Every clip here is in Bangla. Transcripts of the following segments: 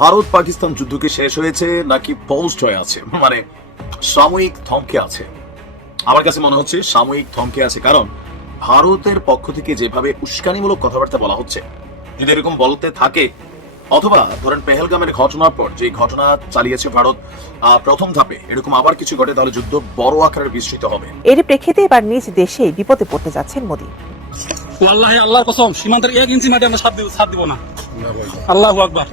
ভারত পাকিস্তান যুদ্ধ কি শেষ হয়েছে নাকি পোস্ট হয়ে আছে? মানে সাময়িক থমকে আছে। আমার কাছে মনে হচ্ছে সাময়িক থমকে আছে কারণ ভারতের পক্ষ থেকে যেভাবে উস্কানিমূলক কথাবার্তা বলা হচ্ছে যদি এরকম বলতে থাকে অথবা ধরেন পেহেলগামের ঘটনার পর যে ঘটনা চালিয়েছে ভারত প্রথম ধাপে এরকম আবার কিছু ঘটে তাহলে যুদ্ধ বড় আকারে বিস্তৃত হবে। এর প্রেক্ষিতে এবার নিজ দেশেই বিপদে পড়তে যাচ্ছেন মোদী। আল্লাহ আল্লাহর কসম সীমান্তের এক ইঞ্চি মাটি আমরা সাথ দিব না। আল্লাহ আল্লাহ আকবার।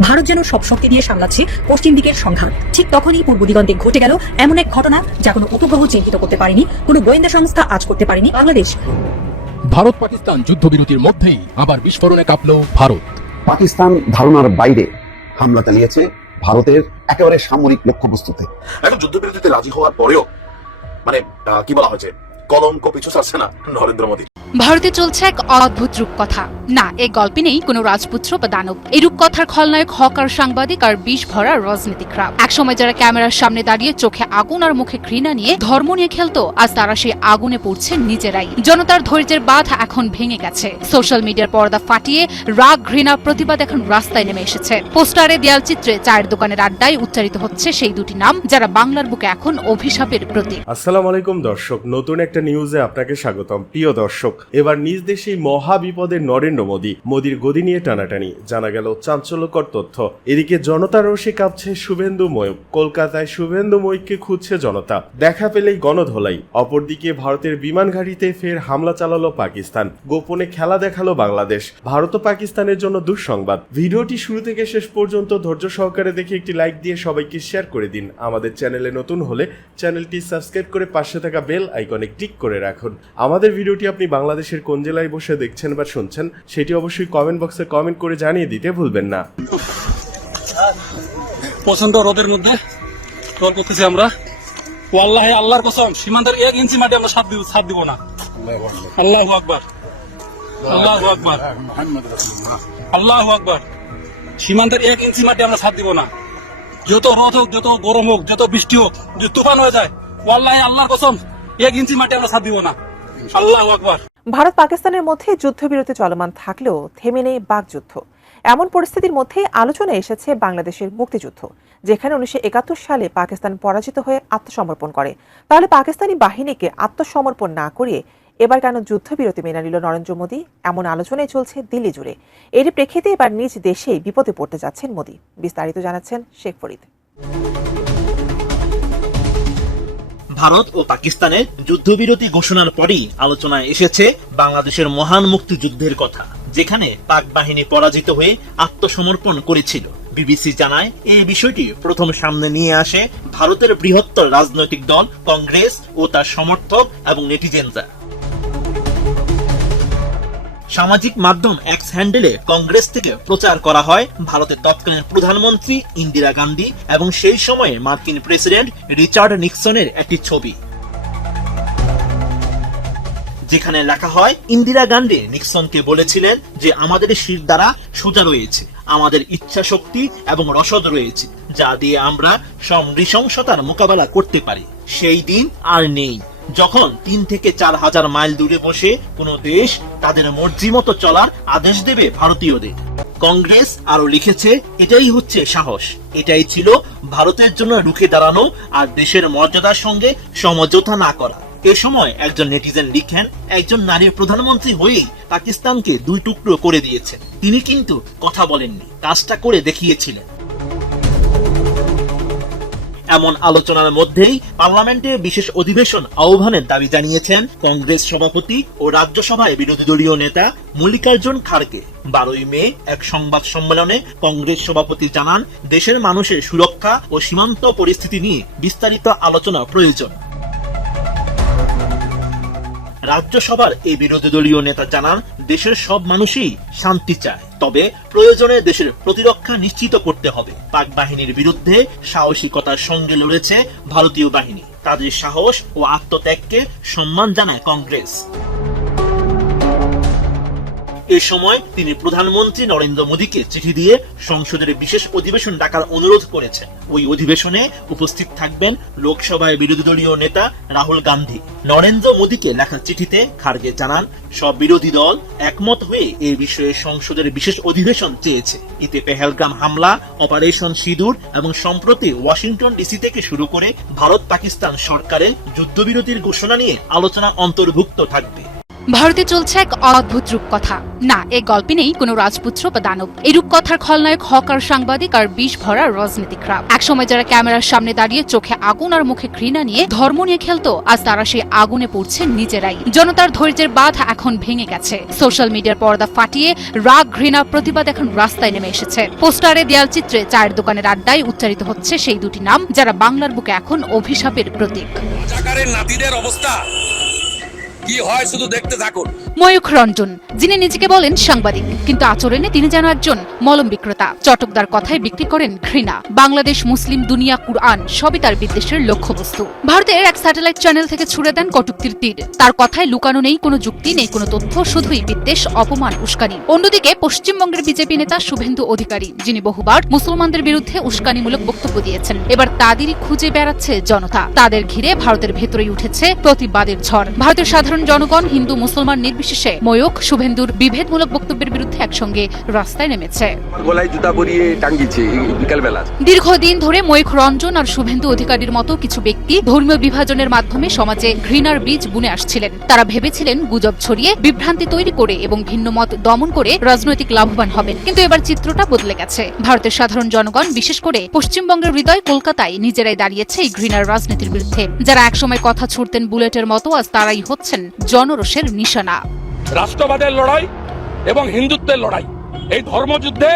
ভারত যেন সব শক্তি দিয়ে সামলাচ্ছে পশ্চিম দিকের সংঘাত। ঠিক তখনই পূর্ব দিগন্তে ঘটে গেল এমন এক ঘটনা যা কোনো উপগ্রহ চিহ্নিত করতে পারেনি কোনো গোয়েন্দা সংস্থা আজ করতে পারেনি বাংলাদেশ। ভারত পাকিস্তান যুদ্ধবিরতির মধ্যেই আবার বিস্ফোরণে কাঁপল ভারত। পাকিস্তান ধারণার বাইরে হামলা চালিয়েছে ভারতের একেবারে সামরিক লক্ষ্যবস্তুতে। এখন যুদ্ধবিরতিতে রাজি হওয়ার পরেও মানে আহ, কি বলা হয়েছে? কলঙ্ক পিছু ছাড়ছে না নরেন্দ্র মোদী। ভারতে চলছে এক অদ্ভুত রূপকথা। না এই গল্পে নেই কোনো রাজপুত্র বা দানব। এই রূপকথার খলনায়ক হকার সাংবাদিক আর বিষ ভরা রাজনীতিকরা একসময় যারা ক্যামেরার সামনে দাঁড়িয়ে চোখে আগুন আর মুখে ঘৃণা নিয়ে ধর্ম নিয়ে খেলতো আজ তারা সেই আগুনে পড়ছে নিজেরাই। জনতার ধৈর্যের বাঁধ এখন ভেঙে গেছে। সোশ্যাল মিডিয়ার পর্দা ফাটিয়ে রাগ ঘৃণা প্রতিবাদ এখন রাস্তায় নেমে এসেছে। পোস্টারে দেয়াল চিত্রে চায়ের দোকানের আড্ডায় উচ্চারিত হচ্ছে সেই দুটি নাম যারা বাংলার বুকে এখন অভিশাপের প্রতীক। আসসালামু আলাইকুম দর্শক নতুন একটা নিউজে আপনাকে স্বাগতম। প্রিয় দর্শক, এবার নিজ দেশেই মহা বিপদের নরেন্দ্র মোদী। মোদীর গদি নিয়ে টানাটানি। জানা গেল, চাঞ্চল্যকর তথ্য। এদিকে জনতার রোষে কাঁপছে শুভেন্দু ময়ূক কলকাতায় শুভেন্দু ময়ূককে খুঁজছে জনতা। দেখা পেলেই গণধোলাই। অপরদিকে ভারতের বিমান ঘাঁটিতে ফের হামলা চালালো পাকিস্তান। গোপনে খেলা দেখাল বাংলাদেশ। ভারত ও পাকিস্তানের জন্য দুঃসংবাদ। ভিডিওটি শুরু থেকে শেষ পর্যন্ত ধৈর্য সহকারে দেখে একটি লাইক দিয়ে সবাইকে শেয়ার করে দিন। আমাদের চ্যানেলে নতুন হলে চ্যানেলটি সাবস্ক্রাইব করে পাশে থাকা বেল আইকনে ক্লিক করে রাখুন। আমাদের ভিডিওটি আপনি বাংলাদেশের কোন জেলায় বসে দেখছেন বা শুনছেন, সেটি অবশ্যই কমেন্ট বক্সে কমেন্ট করে জানিয়ে দিতে ভুলবেন না। প্রচণ্ড রোদের মধ্যে দল করতেছি আমরা। আল্লাহ আল্লাহর কসম, সীমান্তের এক ইঞ্চি মাটি আমরা সাথ দিব সাথ দিব না। আল্লাহ আকবার। আল্লাহ আকবার। আল্লাহ আকবার। সীমান্তের এক ইঞ্চি মাটি আমরা সাথ দিব না। যত রোদ হোক, যত গরম হোক, যত বৃষ্টি হোক, যদি তুফান হয়ে যায় ও আল্লাহ আল্লাহর কসম এক ইঞ্চি মাটি আমরা সাথ দিব না। আল্লাহ আকবার। ভারত পাকিস্তানের মধ্যে যুদ্ধবিরতি চলমান থাকলেও থেমে নেই বাকযুদ্ধ। এমন পরিস্থিতির মধ্যে আলোচনায় এসেছে বাংলাদেশের মুক্তিযুদ্ধ, যেখানে উনিশশো একাত্তর সালে পাকিস্তান পরাজিত হয়ে আত্মসমর্পণ করে। তাহলে পাকিস্তানি বাহিনীকে আত্মসমর্পণ না করিয়ে এবার কেন যুদ্ধবিরতি মেনে নিল নরেন্দ্র মোদী? এমন আলোচনায় চলছে দিল্লি জুড়ে। এর প্রেক্ষিতে এবার নিজ দেশেই বিপদে পড়তে যাচ্ছেন মোদী। বিস্তারিত জানাচ্ছেন শেখ ফরিদ। ভারত ও পাকিস্তানের যুদ্ধবিরতি ঘোষণার পরই আলোচনায় এসেছে বাংলাদেশের মহান মুক্তিযুদ্ধের কথা, যেখানে পাক বাহিনী পরাজিত হয়ে আত্মসমর্পণ করেছিল। বিবিসি জানায়, এই বিষয়টি প্রথম সামনে নিয়ে আসে ভারতের বৃহত্তর রাজনৈতিক দল, কংগ্রেস ও তার সমর্থক এবং নেটিজেনরা। সামাজিক মাধ্যম এক্স হ্যান্ডেলে কংগ্রেস থেকে প্রচার করা হয়। ভারতের তৎকালীন প্রধানমন্ত্রী ইন্দিরা গান্ধী এবং সেই সময়ে মার্কিন প্রেসিডেন্ট রিচার্ড নিক্সনের একটি ছবি। যেখানে লেখা হয়, ইন্দিরা গান্ধী নিক্সনকে বলেছিলেন যে, আমাদের শির দ্বারা সোজা রয়েছে। আমাদের ইচ্ছা শক্তি এবং রসদ রয়েছে, যা দিয়ে আমরা সব নৃশংসতার মোকাবেলা করতে পারি। সেই দিন আর নেই। যখন তিন থেকে চার হাজার মাইল দূরে বসে কোনো দেশ তাদের মর্জি মতো চলার আদেশ দেবে ভারতীয়দের। কংগ্রেস আরও লিখেছে, এটাই হচ্ছে সাহস। এটাই ছিল ভারতের জন্য রুখে দাঁড়ানো আর দেশের মর্যাদার সঙ্গে সমঝোতা না করা। এ সময় একজন নেটিজেন লিখেন, একজন নারীর প্রধানমন্ত্রী হয়েই পাকিস্তানকে দুই টুকরো করে দিয়েছেন। তিনি কিন্তু কথা বলেননি, কাজটা করে দেখিয়েছিলেন। এমন আলোচনার মধ্যেই পার্লামেন্টে বিশেষ অধিবেশন আহ্বানের দাবি জানিয়েছেন কংগ্রেস সভাপতি ও রাজ্যসভায় বিরোধী দলীয় নেতা মল্লিকার্জুন খাড়গে। বারোই মে এক সংবাদ সম্মেলনে কংগ্রেস সভাপতি জানান, দেশের মানুষের সুরক্ষা ও সীমান্ত পরিস্থিতি নিয়ে বিস্তারিত আলোচনা প্রয়োজন। রাজ্যসভার এই বিরোধী দলীয় নেতা জানান, দেশের সব মানুষই শান্তি চায়। তবে প্রয়োজনে দেশের প্রতিরক্ষা নিশ্চিত করতে হবে। পাক বাহিনীর বিরুদ্ধে সাহসিকতার সঙ্গে লড়েছে ভারতীয় বাহিনী। তাদের সাহস ও আত্মত্যাগকে সম্মান জানায় কংগ্রেস। এ সময় তিনি প্রধানমন্ত্রী নরেন্দ্র মোদীকে চিঠি দিয়ে সংসদের বিশেষ অধিবেশন ডাকার অনুরোধ করেছেন। ওই অধিবেশনে উপস্থিত থাকবেন লোকসভায় বিরোধী দলীয় নেতা রাহুল গান্ধী। নরেন্দ্র মোদীকে লেখা চিঠিতে খার্গে জানান, সব বিরোধী দল একমত হয়ে এ বিষয়ে সংসদের বিশেষ অধিবেশন চেয়েছে। এতে পেহেলগাম হামলা, অপারেশন সিঁদুর এবং সম্প্রতি ওয়াশিংটন ডিসি থেকে শুরু করে ভারত পাকিস্তান সরকারের যুদ্ধবিরতির ঘোষণা নিয়ে আলোচনা অন্তর্ভুক্ত থাকবে। ভারতে চলছে এক অদ্ভুত রূপকথা। না, এ গল্পে নেই কোনো রাজপুত্র বা দানব। এই রূপকথার খলনায়ক হকার সাংবাদিক আর বিষ ভরা রাজনীতিকরা। একসময় যারা ক্যামেরার সামনে দাঁড়িয়ে চোখে আগুন আর মুখে ঘৃণা নিয়ে ধর্ম নিয়ে খেলতো, আজ তারা সেই আগুনে পড়ছে নিজেরাই। জনতার ধৈর্যের বাঁধ এখন ভেঙে গেছে। সোশ্যাল মিডিয়ার পর্দা ফাটিয়ে রাগ, ঘৃণা, প্রতিবাদ এখন রাস্তায় নেমে এসেছে। পোস্টারে দেয়াল চিত্রে চায়ের দোকানের আড্ডায় উচ্চারিত হচ্ছে সেই দুটি নাম, যারা বাংলার বুকে এখন অভিশাপের প্রতীক। অবস্থা। কি হয় শুধু দেখতে থাকুন। ময়ূখ রঞ্জন, যিনি নিজেকে বলেন সাংবাদিক, কিন্তু আচরণে তিনি যেন একজন মলম বিক্রেতা। চটকদার কথায় বিক্রি করেন ঘৃণা। বাংলাদেশ, মুসলিম, দুনিয়া, কুরআন, সবই তার বিদ্বেষের লক্ষ্যবস্তু। ভারতের এক স্যাটেলাইট চ্যানেল থেকে ছুড়ে দেন কটুক্তির তীর। তার কথায় লুকানো নেই কোনো যুক্তি, নেই কোনো তথ্য, শুধুই বিদ্বেষ, অপমান, উস্কানি। অন্যদিকে পশ্চিমবঙ্গের বিজেপি নেতা শুভেন্দু অধিকারী, যিনি বহুবার মুসলমানদের বিরুদ্ধে উস্কানিমূলক বক্তব্য দিয়েছেন। এবার তাদেরই খুঁজে বেড়াচ্ছে জনতা। তাদের ঘিরে ভারতের ভেতরেই উঠেছে প্রতিবাদের ঝড়। ভারতের সাধারণ জনগণ হিন্দু মুসলমান নির্বিশেষে ময়ূখ শুভেন্দুর বিভেদমূলক বক্তব্যের বিরুদ্ধে একসঙ্গে রাস্তায় নেমেছে। গলায় জুতা পরিয়ে টাঙ্গিছে বিকালবেলা। দীর্ঘদিন ধরে ময়ূখ রঞ্জন আর শুভেন্দু অধিকারীর মতো কিছু ব্যক্তি ধর্মীয় বিভাজনের মাধ্যমে সমাজে ঘৃণার বীজ বুনে আসছিলেন। তারা ভেবেছিলেন গুজব ছড়িয়ে বিভ্রান্তি তৈরি করে এবং ভিন্ন মত দমন করে রাজনৈতিক লাভবান হবেন। কিন্তু এবার চিত্রটা বদলে গেছে। ভারতের সাধারণ জনগণ বিশেষ করে পশ্চিমবঙ্গের হৃদয় কলকাতায় নিজেরাই দাঁড়িয়েছে এই ঘৃণার রাজনীতির বিরুদ্ধে। যারা একসময় কথা ছুড়তেন বুলেটের মতো আজ তারাই হচ্ছেন জনরোষের নিশানা। রাষ্ট্রবাদের লড়াই এবং হিন্দুত্বের লড়াই। এই ধর্মযুদ্ধে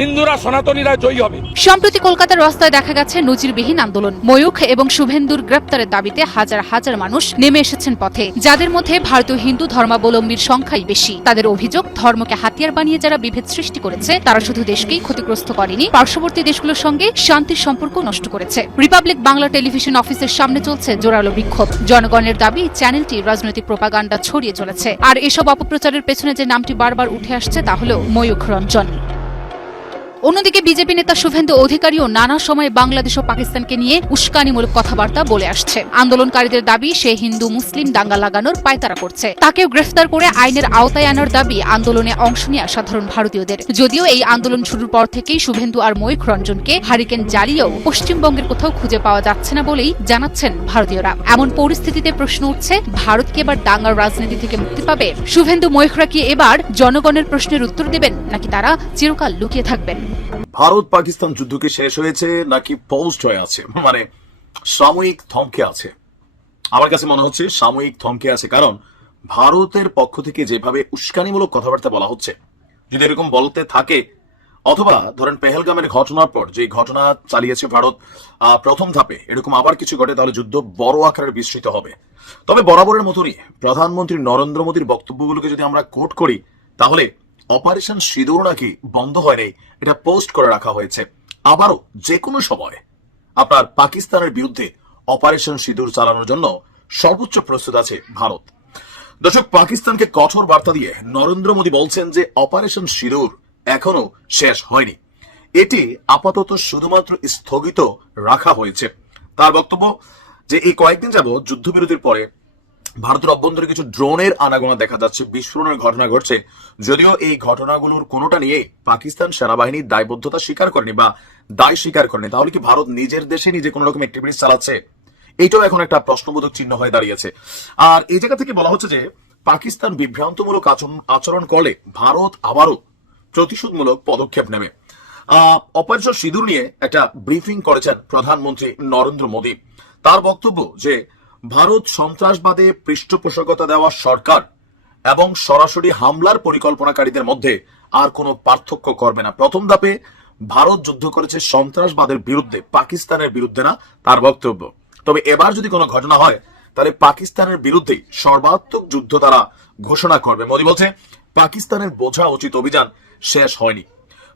হিন্দুরা সনাতনীরা জয়ী হবে। সম্প্রতি কলকাতার রাস্তায় দেখা গেছে নজিরবিহীন আন্দোলন। ময়ূখ এবং শুভেন্দুর গ্রেপ্তারের দাবিতে হাজার হাজার মানুষ নেমে এসেছেন পথে। যাদের মধ্যে ভারতীয় হিন্দু ধর্মাবলম্বীর সংখ্যাই বেশি। তাদের অভিযোগ, ধর্মকে হাতিয়ার বানিয়ে যারা বিভেদ সৃষ্টি করেছে, তারা শুধু দেশকেই ক্ষতিগ্রস্ত করেনি, পার্শ্ববর্তী দেশগুলোর সঙ্গে শান্তির সম্পর্ক নষ্ট করেছে। রিপাবলিক বাংলা টেলিভিশন অফিসের সামনে চলছে জোরালো বিক্ষোভ। জনগণের দাবি, চ্যানেলটি রাজনৈতিক প্রপাগান্ডা ছড়িয়ে চলেছে। আর এসব অপপ্রচারের পেছনে যে নামটি বারবার উঠে আসছে, তা হল ময়ূখ রঞ্জন। অন্যদিকে বিজেপি নেতা শুভেন্দু অধিকারীও নানা সময় বাংলাদেশ ও পাকিস্তানকে নিয়ে উস্কানিমূলক কথাবার্তা বলে আসছে। আন্দোলনকারীদের দাবি, সে হিন্দু, মুসলিম, দাঙ্গা লাগানোর পায়তারা করছে। তাকেও গ্রেফতার করে আইনের আওতায় আনার দাবি আন্দোলনে অংশ নেওয়া সাধারণ ভারতীয়দের। যদিও এই আন্দোলন শুরুর পর থেকেই শুভেন্দু আর ময়ূখ রঞ্জনকে হারিকেন জ্বালিয়েও পশ্চিমবঙ্গের কোথাও খুঁজে পাওয়া যাচ্ছে না বলেই জানাচ্ছেন ভারতীয়রা। এমন পরিস্থিতিতে প্রশ্ন উঠছে, ভারত কি এবার দাঙ্গার রাজনীতি থেকে মুক্তি পাবে? শুভেন্দু ময়ূখরা কি এবার জনগণের প্রশ্নের উত্তর দেবেন, নাকি তারা চিরকাল লুকিয়ে থাকবেন? ভারত পাকিস্তান যুদ্ধ কি শেষ হয়েছে নাকি পোস্ট হয়ে আছে? মানে সাময়িক থমকে আছে। আমার কাছে মনে হচ্ছে সাময়িক থমকে আছে, কারণ ভারতের পক্ষ থেকে যেভাবে উস্কানিমূলক কথাবার্তা বলা হচ্ছে, যদি এরকম বলতে থাকে, অথবা ধরেন পেহেলগামের ঘটনার পর যে ঘটনা চালিয়েছে ভারত প্রথম ধাপে এরকম আবার কিছু ঘটে, তাহলে যুদ্ধ বড় আকারে বিস্তৃত হবে। তবে বরাবরের মতনই প্রধানমন্ত্রী নরেন্দ্র মোদীর বক্তব্যগুলোকে যদি আমরা কোট করি, তাহলে অপারেশন সিঁদুর নাকি বন্ধ হয়নি, এটা পোস্ট করে রাখা হয়েছে। আবারও যে কোনো সময় আপনার পাকিস্তানের বিরুদ্ধে অপারেশন সিঁদুর চালানোর জন্য সর্বোচ্চ প্রস্তুত আছে ভারত। দর্শক, পাকিস্তানকে কঠোর বার্তা দিয়ে নরেন্দ্র মোদী বলছেন যে অপারেশন সিঁদুর এখনও শেষ হয়নি। এটি আপাতত শুধুমাত্র স্থগিত রাখা হয়েছে। তার বক্তব্য যে এই কয়েকদিন যাবৎ যুদ্ধবিরতির পরে ভারতের অভ্যন্তরে কিছু ড্রোনের আনাগোনা দেখা যাচ্ছে। বিস্ফোরণের ঘটনা ঘটছে। যদিও এই ঘটনাগুলোর কোনোটা নিয়ে পাকিস্তান সেনাবাহিনী দায়বদ্ধতা স্বীকার করেনি বা দায় স্বীকার করেনি, তাহলে কি ভারত নিজের দেশে নিজে কোনো রকম অ্যাক্টিভিটিস চালাচ্ছে? এইটাও এখন একটা প্রশ্নবোধক চিহ্ন হয়ে দাঁড়িয়েছে। আর এই জায়গা থেকে বলা হচ্ছে যে, পাকিস্তান বিভ্রান্তমূলক আচরণ করলে ভারত আবারও প্রতিশোধমূলক পদক্ষেপ নেবে। অপারেশন সিঁদুর নিয়ে একটা ব্রিফিং করেছেন প্রধানমন্ত্রী নরেন্দ্র মোদী। তার বক্তব্য যে ভারত সন্ত্রাসবাদে পৃষ্ঠপোষকতা দেওয়া সরকার এবং সরাসরি হামলার পরিকল্পনাকারীদের মধ্যে আর কোনো পার্থক্য করবে না। প্রথম ধাপে ভারত যুদ্ধ করেছে সন্ত্রাসবাদের বিরুদ্ধে, পাকিস্তানের বিরুদ্ধে না, তার বক্তব্য। তবে এবার যদি কোনো ঘটনা হয়, তাহলে পাকিস্তানের বিরুদ্ধেই সর্বাত্মক যুদ্ধ তারা ঘোষণা করবে। মোদী বলছে, পাকিস্তানের বোঝা উচিত অভিযান শেষ হয়নি।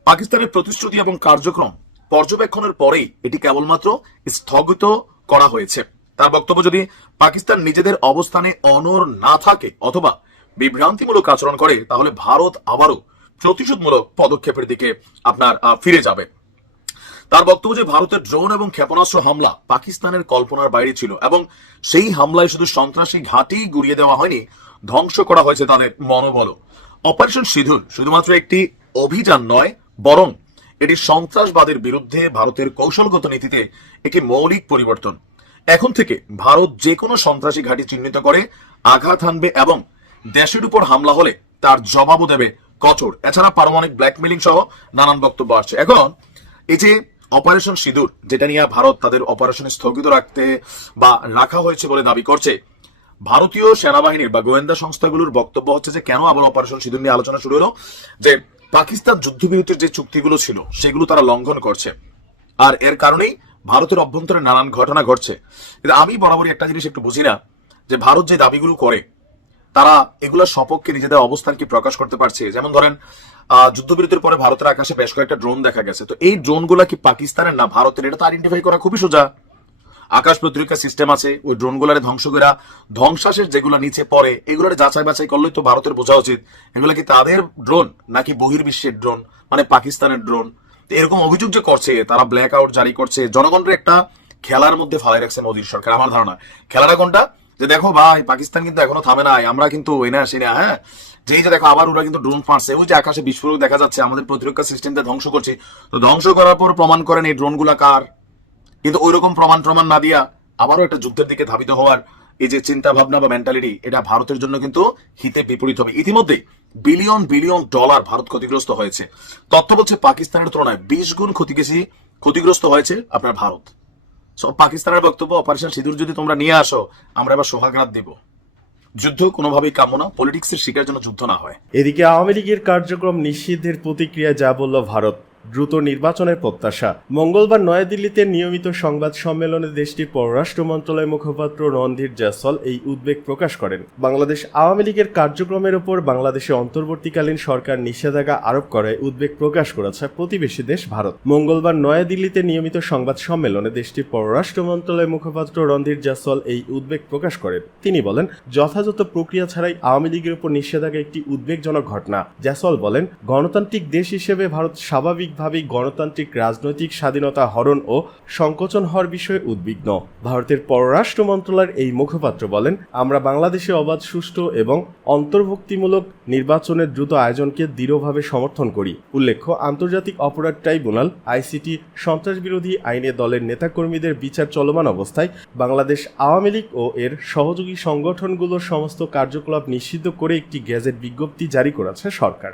পাকিস্তানের প্রতিশ্রুতি এবং কার্যক্রম পর্যবেক্ষণের পরেই এটি কেবলমাত্র স্থগিত করা হয়েছে। তার বক্তব্য যদি পাকিস্তান নিজেদের অবস্থানে অনর না থাকে অথবা বিভ্রান্তিমূলক আচরণ করে, তাহলে ভারত আবারও প্রতিশোধমূলক পদক্ষেপের দিকে আপনার ফিরে যাবে। তার বক্তব্য যে ভারতের ড্রোন এবং ক্ষেপণাস্ত্র হামলা পাকিস্তানের কল্পনার বাইরে ছিল এবং সেই হামলায় শুধু সন্ত্রাসী ঘাঁটি গুড়িয়ে দেওয়া হয়নি, ধ্বংস করা হয়েছে তাদের মনোবল অপারেশন সিঁদুর শুধুমাত্র একটি অভিযান নয়, বরং এটি সন্ত্রাসবাদের বিরুদ্ধে ভারতের কৌশলগত নীতিতে একটি মৌলিক পরিবর্তন। এখন থেকে ভারত যে কোনো সন্ত্রাসী ঘাঁটি চিহ্নিত করে আঘাত হানবে এবং দেশের উপর হামলা হলে তার জবাবও দেবে কঠোর। এছাড়া পারমাণবিক ব্ল্যাকমেলিং সহ নানান বক্তব্য আসছে। এখন এই যে অপারেশন সিঁদুর, যেটা নিয়ে ভারত তাদের অপারেশন স্থগিত রাখতে বা রাখা হয়েছে বলে দাবি করছে, ভারতীয় সেনাবাহিনীর বা গোয়েন্দা সংস্থাগুলোর বক্তব্য হচ্ছে যে, কেন আবার অপারেশন সিঁদুর নিয়ে আলোচনা শুরু হলো? যে, পাকিস্তান যুদ্ধবিরতির যে চুক্তিগুলো ছিল, সেগুলো তারা লঙ্ঘন করছে। আর এর কারণেই ভারতের অভ্যন্তরে নানান ঘটনা ঘটছে। কিন্তু আমি বরাবরই একটা জিনিস একটু বুঝি না, যে ভারত যে দাবিগুলো করে, তারা এগুলোর সপক্ষে নিজেদের অবস্থান কি প্রকাশ করতে পারছে? যেমন ধরেন যুদ্ধবিরতির পরে ভারতের আকাশে বেশ কয়েকটা ড্রোন দেখা গেছে। তো এই ড্রোনগুলো কি পাকিস্তানের? না, ভারতের? এটা তো আইডেন্টিফাই করা খুবই সোজা। আকাশ প্রতিরক্ষা সিস্টেম আছে, ওই ড্রোনগুলারে ধ্বংস করা ধ্বংসাশের যেগুলো নিচে পড়ে, এগুলোর যাচাই বাছাই করলেই তো ভারতের বোঝা উচিত। এগুলো কি তাদের ড্রোন নাকি বহির্বিশ্বের ড্রোন মানে পাকিস্তানের ড্রোন এরকম অভিযোগ যে করছে, তারা ব্ল্যাক আউট জারি করছে জনগণের একটা খেলার মধ্যে ফালাই রাখছে মোদীর সরকার, আমার ধারণা। খেলাটা কোনটা? যে দেখো ভাই, পাকিস্তান কিন্তু এখনও থামে নাই, আমরা কিন্তু ওই না আসি না হ্যাঁ? যেই যে দেখো, আবার ওরা কিন্তু ড্রোন ফাঁড়ছে, ওই যে আকাশে বিস্ফোরক দেখা যাচ্ছে, আমাদের প্রতিরক্ষা সিস্টেমটা ধ্বংস করছে। তো ধ্বংস করার পর প্রমাণ করেন এই ড্রোনগুলা কার? কিন্তু ওই রকম প্রমাণ প্রমাণ না দিয়া আবারও একটা যুদ্ধের দিকে ধাবিত হওয়ার এই যে চিন্তা ভাবনা বা মেন্টালিটি এটা ভারতের জন্য কিন্তু হিতে বিপরীত হবে। ইতিমধ্যে বিলিয়ন বিলিয়ন ডলার ভারত ক্ষতিগ্রস্ত হয়েছে। তথ্য বলছে পাকিস্তানের তুলনায় বিশ গুণ ক্ষতিগ্রস্ত ক্ষতিগ্রস্ত হয়েছে আপনার ভারত। সব পাকিস্তানের বক্তব্য, অপারেশন সিঁদুর যদি তোমরা নিয়ে আসো, আমরা এবার সোহাগ্রাত দেব। যুদ্ধ কোনোভাবেই কামনা পলিটিক্সের শিকার জন্য যুদ্ধ না হয়। এদিকে আওয়ামী লীগের কার্যক্রম নিষিদ্ধের প্রতিক্রিয়া যা বলল ভারত। দ্রুত নির্বাচনের প্রত্যাশা। মঙ্গলবার নয়াদিল্লিতে নিয়মিত সংবাদ সম্মেলনে দেশটির পররাষ্ট্র মন্ত্রণালয় মুখপাত্র রণধীর জয়সল এই উদ্বেগ প্রকাশ করেন। বাংলাদেশ আওয়ামী লীগের কার্যক্রমের ওপর বাংলাদেশে অন্তর্বর্তীকালীন সরকার নিষেধাজ্ঞা আরোপ করায় উদ্বেগ প্রকাশ করেছে প্রতিবেশী দেশ ভারত। মঙ্গলবার নয়াদিল্লিতে নিয়মিত সংবাদ সম্মেলনে দেশটির পররাষ্ট্র মন্ত্রণালয় মুখপাত্র রণধীর জয়সল এই উদ্বেগ প্রকাশ করেন। তিনি বলেন, যথাযথ প্রক্রিয়া ছাড়াই আওয়ামী লীগের উপর নিষেধাজ্ঞা একটি উদ্বেগজনক ঘটনা। জয়সল বলেন, গণতান্ত্রিক দেশ হিসেবে ভারত স্বাভাবিকভাবেই গণতান্ত্রিক রাজনৈতিক স্বাধীনতা হরণ ও সংকোচন হওয়ার বিষয়ে উদ্বিগ্ন। ভারতের পররাষ্ট্র মন্ত্রণালয়ের এই মুখপাত্র বলেন, আমরা বাংলাদেশে অবাধ, সুষ্ঠু এবং অন্তর্ভুক্তিমূলক নির্বাচনের দ্রুত আয়োজনকে দৃঢ়ভাবে সমর্থন করি। উল্লেখ্য, আন্তর্জাতিক অপরাধ ট্রাইব্যুনাল, আইসিটি সন্ত্রাস বিরোধী আইনে দলের নেতাকর্মীদের বিচার চলমান অবস্থায় বাংলাদেশ আওয়ামী লীগ ও এর সহযোগী সংগঠনগুলোর সমস্ত কার্যকলাপ নিষিদ্ধ করে একটি গেজেট বিজ্ঞপ্তি জারি করেছে সরকার।